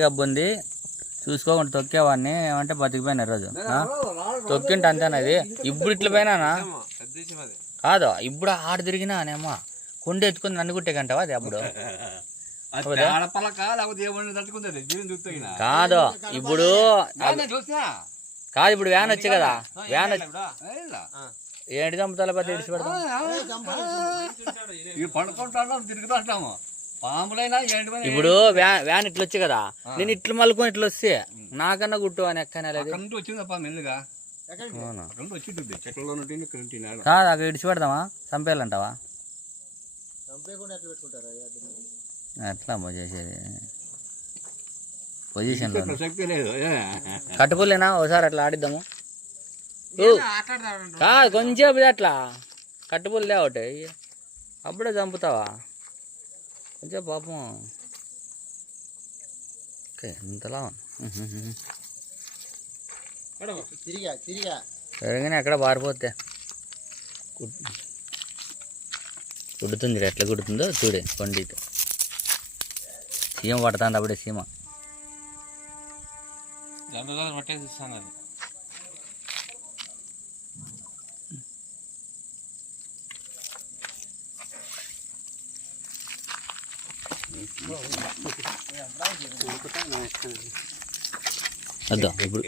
గబ్బుంది చూసుకోకుండా తొక్కేవాడిని ఏమంటే బతికిపోయిన రోజు తొక్కింటే అంతేనది. ఇప్పుడు ఇట్లా పోయినానా కాదు, ఇప్పుడు ఆడ తిరిగినానేమో కొండ ఎత్తుకుని నన్ను కుట్టేకంటావా అది అప్పుడు కాదు. ఇప్పుడు కాదు, ఇప్పుడు వ్యాన్ వచ్చి కదా, వ్యాన్ ఏంటి చంపుతా పెద్ద ఇడిచి పెడతాం. ఇప్పుడు వ్యాన్ ఇట్లా వచ్చి కదా, నేను ఇట్లా మలుకొని ఇట్లా వస్తే నాకన్నా గుట్టు అని ఎక్కనేది కాదు. అక్కడ ఇడిచి పెడదామా, చంపేయాలంటావా? ఎట్లా చేసేది పొజిషన్ కట్టుకోలేనా ఒకసారి అట్లా ఆడిద్దాము. కాదు కొంచెం అట్లా కట్టుపుల్లే ఒకటి అప్పుడే చంపుతావా కొంచెం పాపం. ఎంతలా తిరిగిన ఎక్కడ పారిపోతే కుడుతుంది, ఎట్లా కుడుతుందో చూడే కొండితో. సీమ పడుతుంది అప్పుడే సీమ. అద్దా ఇప్పుడు